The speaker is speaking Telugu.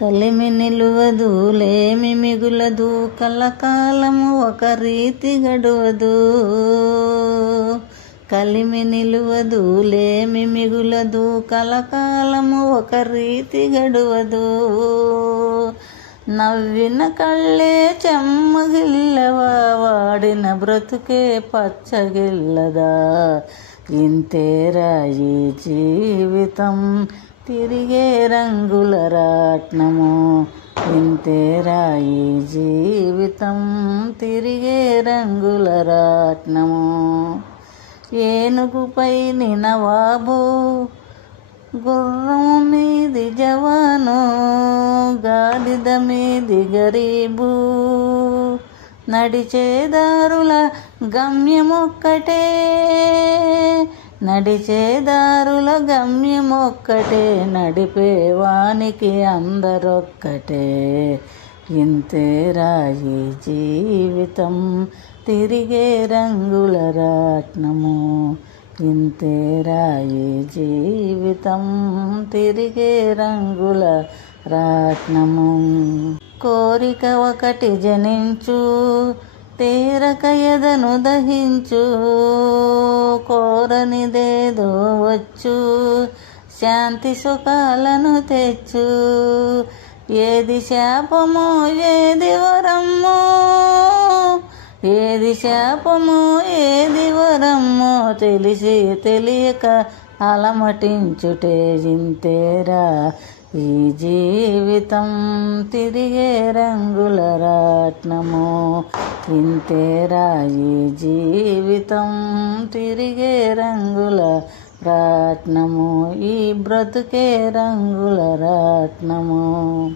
కలిమి నిలువదు లేమి మిగులదు కలకాలము ఒక రీతి గడువదు. కలిమి నిలువదు లేమి మిగులదు కలకాలము ఒక రీతి గడువదు. నవ్విన కళ్ళే చెమ్మగిల్లవా వాడిన బ్రతుకే పచ్చగిల్లదా. ఇంతేరా ఈ జీవితం తిరిగే రంగుల రాట్నము. ఇంతేరా ఈ జీవితం తిరిగే రంగుల రాట్నము. ఏనుగుపై నవాబు గుర్రం మీది జవాను గాడిద మీది గరీబు. నడిచేదారుల గమ్యమొక్కటే నడిచేదారుల గమ్యమొక్కటే నడిపేవానికి అందరొక్కటే. ఇంతేరా ఈ జీవితం తిరిగే రంగుల రాట్నము. ఇంతేరా ఈ జీవితం తిరిగే రంగుల రాట్నము. కోరిక ఒకటి జనించు తీరక ఎదను దహించు. కోరనిదేదో వచ్చు శాంతి సుఖాలను తెచ్చు. ఏది శాపమో ఏది వరమ్మో ఏది శాపమో ఏది వరమ్మో తెలిసి తెలియక అలమటించుటే. ఇంతేరా ఈ జీవితం తిరిగే రంగుల రాట్నము. ఇంతేరా ఈ జీవితం తిరిగే రంగుల రాట్నము. ఈ బ్రతుకే రంగుల రాట్నము.